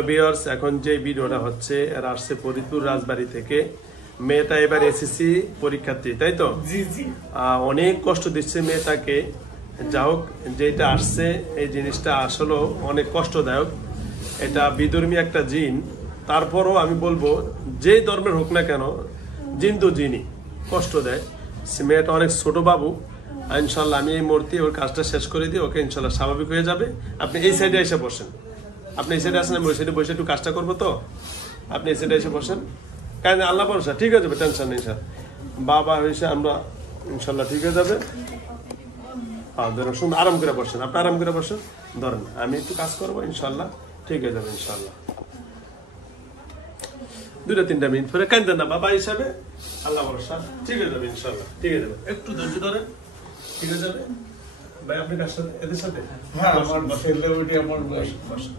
Viewers, এখন যে ভিডিওটা হচ্ছে এর আসছে ফরিদপুর রাজবাড়ী থেকে। মেয়েটা এবার এসএসসি পরীক্ষার্থী, তাই তো? জি জি। অনেক কষ্ট দিচ্ছে মেয়েটাকে। যা হোক, যেটা আসছে এই জিনিসটা আসলে অনেক কষ্টদায়ক। এটা বিধর্মী একটা জিন। তারপরও আমি বলবো, যে ধর্মের হোক না কেন, জিন তো জিনই, কষ্ট দেয়। মেয়েটা অনেক ছোট বাবু। ইনশাল্লাহ আমি এই মুহূর্তে ওর কাজটা শেষ করে দিই, ওকে ইনশাল্লাহ স্বাভাবিক হয়ে যাবে। আপনি এই সাইডে এসে বসেন, আপনি এই সাইডে আসেন, আমি ওই সাইডে বসে একটু কাজটা করবো তো। আপনি এই সাইডে এসে বসেন, কারণ আল্লাহ ভরসা ঠিক হয়ে যাবে, টেনশন নেই স্যার। বাবা হয়েছে আমরা, ইনশাল্লাহ ঠিক হয়ে যাবে। ধরেন শুনুন, আরাম করে বসেন, আপনি আরাম করে বসেন। ধরেন আমি একটু কাজ করবো, ইনশাল্লাহ ঠিক হয়ে যাবে ইনশাল্লাহ। 2-3 মিনিট পরে কাঁদেন না, বাবা হিসাবে আল্লাহ ভরসা ঠিক হয়ে যাবে ইনশাল্লাহ, ঠিক হয়ে যাবে। একটু ধৈর্য ধরেন, ঠিক হয়ে যাবে। ভাই আপনি কার সাথে, এদের সাথে? হ্যাঁ, আমার ছেলে ওটি আমার বসেন।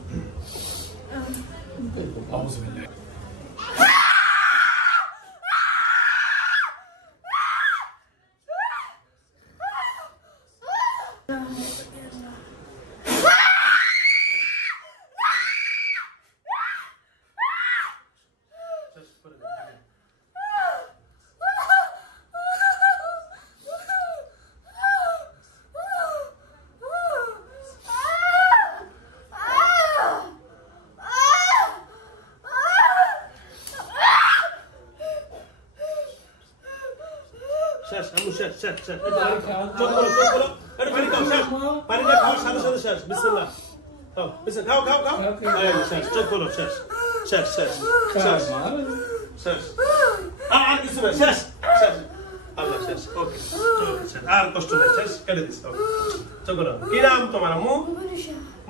শেষ, আমি শেষ শেষ শেষ। চল করো, চল করো। আরে পানি খাও, শেষ। পানিটা খাওয়ার সাথে সাথে শেষ। বিসমিল্লাহ। খাও, বিসমিল্লাহ, খাও খাও খাও। শেষ, চল করো, শেষ শেষ শেষ শেষ শেষ। আর কিছু না, শেষ শেষ। আল্লাহ শেষ, ওকে শেষ। আর কষ্ট নেই, শেষ, কেটে দিস। ওকে চল করো। কি নাম তোমার আম্মু?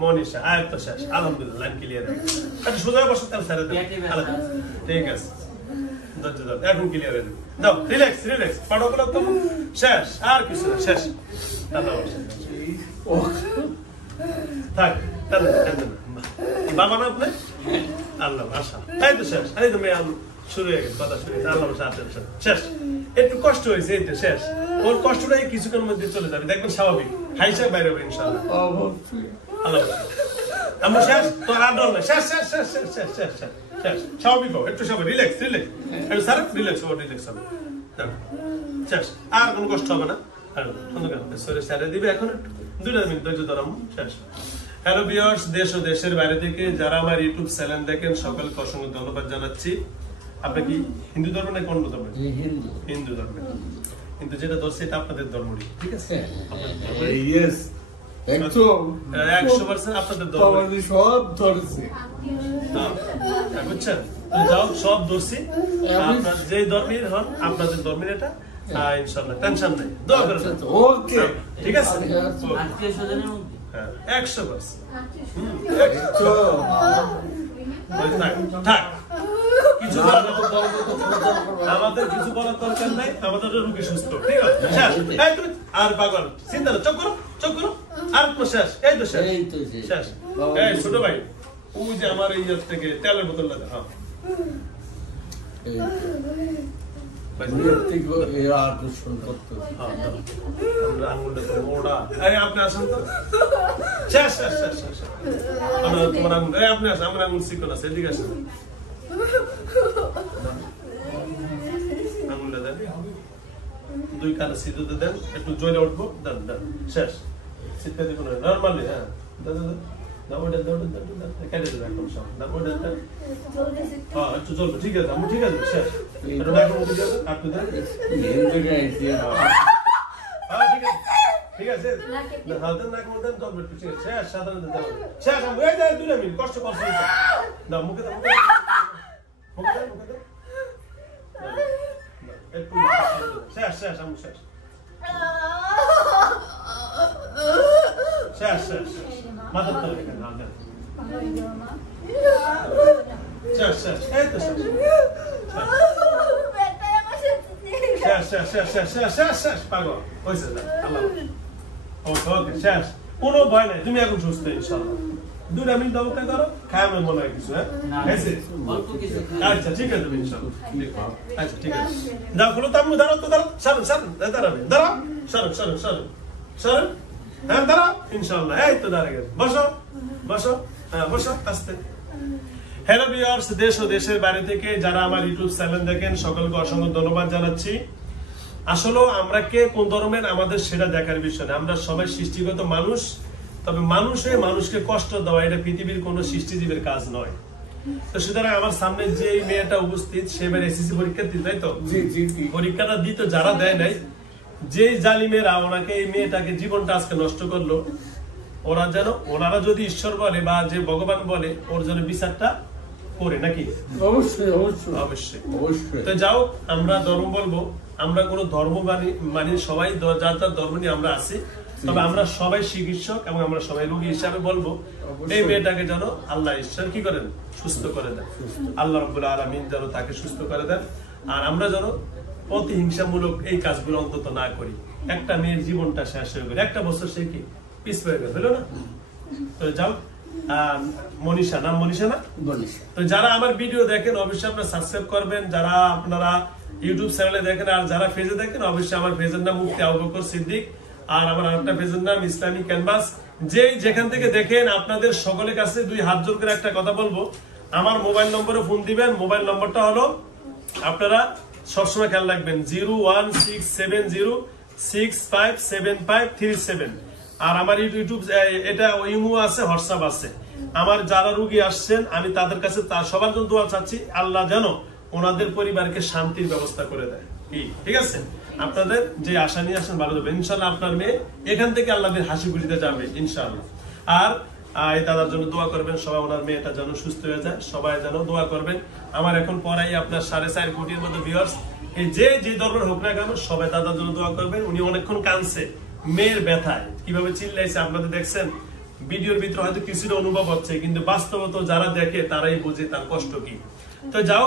মনীষা। আয় তো শেষ, আলহামদুলিল্লাহ, লাইন ক্লিয়ার। আচ্ছা সোজা বসো, তাহলে স্যার ঠিক আছে। এখন ক্লিয়ার হয়ে দাও, রিল্যাক্স রিল্যাক্স। পাঠগুলো তো শেষ, আর কিছু না, শেষ। থাক, বাবা না আপনি? আল্লাহ আশা, তাই তো শেষ। এই তো মেয়ে শুরু হয়ে গেছে, কথা শুরু হয়েছে। আল্লাহ শেষ। একটু কষ্ট হয়েছে, এই তো শেষ। ওর কষ্টটাই কিছুক্ষণের মধ্যে চলে যাবে, দেখবেন স্বাভাবিক হাইসা বাইরে হবে ইনশাআল্লাহ। আল্লাহ আমরা শেষ, তো আর ডর নাই। শেষ শেষ শেষ শেষ শেষ শেষ শেষ শেষ। স্বাভাবিক হোক, একটু সবাই রিল্যাক্স রিল্যাক্স। একটু স্যার রিল্যাক্স হবো, রিল্যাক্স হবে। শেষ, আর কোনো কষ্ট হবে না। স্যারে দিবে এখন 2 মিনিট ধৈর্য ধরাম, শেষ। হ্যালো ভিউয়ার্স, দেশ ও দেশের বাইরে থেকে যারা আমার ইউটিউব চ্যানেল দেখেন, সকলকে অসংখ্য ধন্যবাদ জানাচ্ছি। আপনি কি হিন্দু ধর্ম নাকি অন্য ধর্ম? হিন্দু ধর্ম। কিন্তু যেটা ধরছে এটা আপনাদের ধর্মই, ঠিক আছে? 100% আপনাদের ধর্ম সব ধরেছে। বুঝছেন? যাও, সব ধরছি। আপনার যে ধর্মের হন, আপনাদের ধর্মের এটা, ইনশাআল্লাহ টেনশন নাই। দোয়া করেন, ওকে ঠিক আছে? 100%। থাক, কিছু আমাদের কিছু বলার দরকার নাই, আমাদের রোগী সুস্থ, ঠিক আছে? শেষ। আর পাগল চিন্তা না, চোখ করো, চোখ করো। আর তো শেষ, এই তো শেষ শেষ। এই ছোট ভাই, ওই যে আমার এই থেকে তেলের বোতলটা দেখা। আপনি আসেন তো, শেষ শেষ শেষ শেষ। তোমার আঙুল, আপনি আসেন, আমার আঙুল চিকন আছে, এদিকে আসেন। আঙুলটা দেন, 2 কানে সিঁদুর দেন, একটু জোরে উঠবো, দেন দেন, শেষ। শীতকাল দিব না, নর্মালি। হ্যাঁ, দেন দেন দাও, ওটা দাও, কেটে দেন একদম সব। দাও, ওটা দেন। হ্যাঁ, একটু চলবে, ঠিক আছে আমি, ঠিক আছে, শেষ। এটা নাকে মুখে দিয়ে দেন, আপনি দেন। হ্যাঁ, ঠিক আছে, ঠিক আছে। হাত দেন, নাকে মুখে দেন, চলবে, ঠিক আছে, শেষ। সাধারণ দেন, শেষ। আমি এই দেন 2 মিনিট, কষ্ট করছি। দাও, মুখে দাও, মুখে দাও, মুখে দাও, মুখে দাও। একটু শেষ শেষ, আমি শেষ শেষ শেষ। মাথার তলে রেখে হাত দেন, শেষ শেষ। এই তো শেষ, শেষ শেষ শেষ শেষ শেষ শেষ। পাগল হয়েছে, আল্লাহ ওকে শেষ। কোনো ভয় নাই, তুমি এখন সুস্থ ইনশাআল্লাহ। 2 মিনিট অপেক্ষা করো, খাওয়ানো মনে হয় কিছু। হ্যাঁ, আচ্ছা ঠিক আছে, ইনশাআল্লাহ। আচ্ছা ঠিক আছে, দাও খোলো। তাম্মু দাঁড়াও তো, দাঁড়াও, সারুন সারুন, দাঁড়াবে, দাঁড়াও, সারুন সারুন সারুন সারুন। হ্যাঁ দাঁড়াও, ইনশাআল্লাহ। এই তো দাঁড়িয়ে গেছে, বসো বসো। হ্যাঁ বসো, আস্তে হ্যালো ভিউয়ার্স, দেশ ও দেশের বাইরে থেকে যারা আমার ইউটিউব চ্যানেল দেখেন সকলকে অসংখ্য ধন্যবাদ জানাচ্ছি। আসলে আমরা কে কোন ধর্মের আমাদের সেটা দেখার বিষয় না, আমরা সবাই সৃষ্টিগত মানুষ। তবে মানুষকে কষ্ট দেওয়া এটা পৃথিবীর কোন সৃষ্টিজীবের কাজ নয়। তো সুতরাং আমার সামনে যে মেয়েটা উপস্থিত সে এবার এসএসসি পরীক্ষা দিতে, তাই তো? পরীক্ষাটা দিতে যারা দেয় নাই, যে জালিমেরা ওনাকে এই মেয়েটাকে জীবনটা আজকে নষ্ট করলো, ওনারা যদি ঈশ্বর বলে বা যে ভগবান বলে, ওর জন্য বিচারটা করে নাকি? অবশ্যই তো যাও, আমরা ধর্ম বলবো, আমরা কোন ধর্ম মানি সবাই যার যার ধর্ম নিয়ে আমরা আছি। তবে আমরা সবাই চিকিৎসক এবং আমরা সবাই রোগী হিসাবে বলবো এই মেয়েটাকে যেন আল্লাহ ঈশ্বর কি করেন, সুস্থ করে দেন। আল্লাহ রাব্বুল আলামিন যেন তাকে সুস্থ করে দেন। আর আমরা যেন প্রতিহিংসামূলক এই কাজগুলো অন্তত না করি। একটা মেয়ের জীবনটা শেষ হয়ে গেল, একটা বছর সে কি পিছ হয়ে গেল, হলো না? তো যাও, মনীষা নাম, মনীষা না? তো যারা আমার ভিডিও দেখেন অবশ্যই আপনারা সাবস্ক্রাইব করবেন, যারা আপনারা ইউটিউব চ্যানেলে দেখেন, আর যারা পেজে দেখেন অবশ্যই আমার পেজের নাম মুফতি আবু বকর সিদ্দিক, আর আমার আরেকটা পেজের নাম ইসলামী ক্যানভাস। যেখান থেকে দেখেন আপনাদের সকলের কাছে দুই হাত জোর করে একটা কথা বলবো, আমার মোবাইল নম্বরে ফোন দিবেন। মোবাইল নম্বরটা হলো, আপনারা সবসময় খেয়াল রাখবেন, 01670657537। আর আমার ইউটিউব এটা ইমো আছে, হোয়াটসঅ্যাপ আছে। আমার যারা রোগী আসছেন আমি তাদের কাছে সবার জন্য দোয়া চাচ্ছি, আল্লাহ যেন ওনাদের পরিবারকে শান্তির ব্যবস্থা করে দেয়। ঠিক আছে? আপনাদের যে আশা নিয়ে আসেন ভালো যাবে ইনশাল্লাহ। আপনার মেয়ে এখান থেকে আল্লাহদের হাসি খুশিতে যাবে ইনশাআল্লাহ। আর এই দাদার জন্য দোয়া করবেন সবাই, ওনার মেয়েটা যেন সুস্থ হয়ে যায়, সবাই যেন দোয়া করবেন। আমার এখন পড়াই আপনার 4.5 কোটির মতো ভিউয়ার্স, এই যে ধর্মের হোক না কেন সবাই দাদার জন্য দোয়া করবেন। উনি অনেকক্ষণ কাঁদছে মেয়ের ব্যথায়, কিভাবে চিল্লাইছে আপনাদের দেখছেন। ভিডিওর ভিতরে হয়তো কিছুটা অনুভব হচ্ছে, কিন্তু বাস্তবত যারা দেখে তারাই বুঝে তার কষ্ট কি। তো যাও,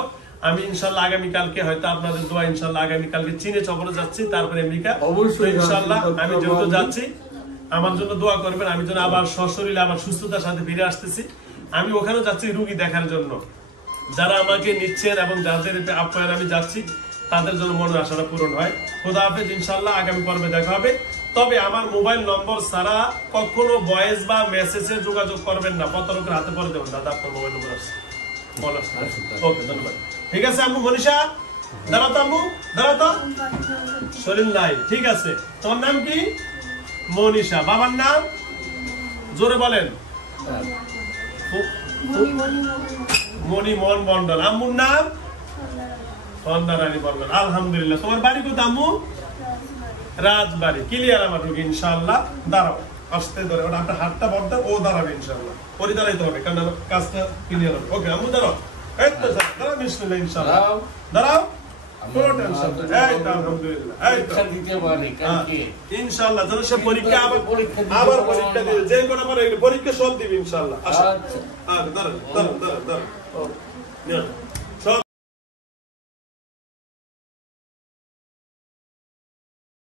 আমি ইনশাল্লাহ আগামীকালকে হয়তো আপনাদের দোয়া ইনশাল্লাহ আগামীকালকে চীনে সফরে যাচ্ছি, তারপরে আমেরিকা। অবশ্যই ইনশাল্লাহ আমি যেহেতু যাচ্ছি, আমার জন্য দোয়া করবেন, আমি যেন আবার সশরীরে আবার সুস্থতার সাথে ফিরে আসতেছি। আমি ওখানে যাচ্ছি রুগী দেখার জন্য। যারা আমাকে নিচ্ছেন এবং যাদের আপ্যায়ন আমি যাচ্ছি, তাদের জন্য মনের আশাটা পূরণ হয়। খোদা হাফেজ, ইনশাল্লাহ আগামী পর্বে দেখা হবে। তবে আমার মোবাইল নম্বর ছাড়া কখনো ভয়েস বা মেসেজে যোগাযোগ করবেন না, প্রতারকের হাতে পড়ে দেবেন। দাদা আপনার মোবাইল নম্বর আছে? ওকে, ধন্যবাদ। ঠিক আছে আম্মু, মনীষা দাঁড়াও তো, আম্মু দাঁড়াও তো, শরীর নাই। ঠিক আছে, তোমার নাম কি? মনীষা। বাবার নাম জোরে বলেন। মণিমোহন মন্ডল। আম্মুর নাম বর্মন। আলহামদুলিল্লাহ। তোমার বাড়ি কোথায় আম্মু? রাজবাড়ি। ক্লিয়ার আমার রোগী ইনশাআল্লাহ। দাঁড়াও, আসতে ধরে ওটা আপনার হাতটা বন্ধ, ও দাঁড়াবে ইনশাআল্লাহ। পরে দাঁড়াইতে হবে কারণ কাজটা ক্লিয়ার হবে। ওকে আম্মু দাঁড়াও, এই তো দাঁড়াও, বিসমিল্লাহ ইনশাআল্লাহ। দাঁড়াও, কোনো টেনশন নেই। এই তো আলহামদুলিল্লাহ, এই তো ইনশাআল্লাহ। যখন সে পরীক্ষা আবার পরীক্ষা দিবে, যে কোনো আমার পরীক্ষা সব দিবে ইনশাআল্লাহ। আচ্ছা, দাঁড়াও দাঁড়াও দাঁড়াও দাঁড়াও।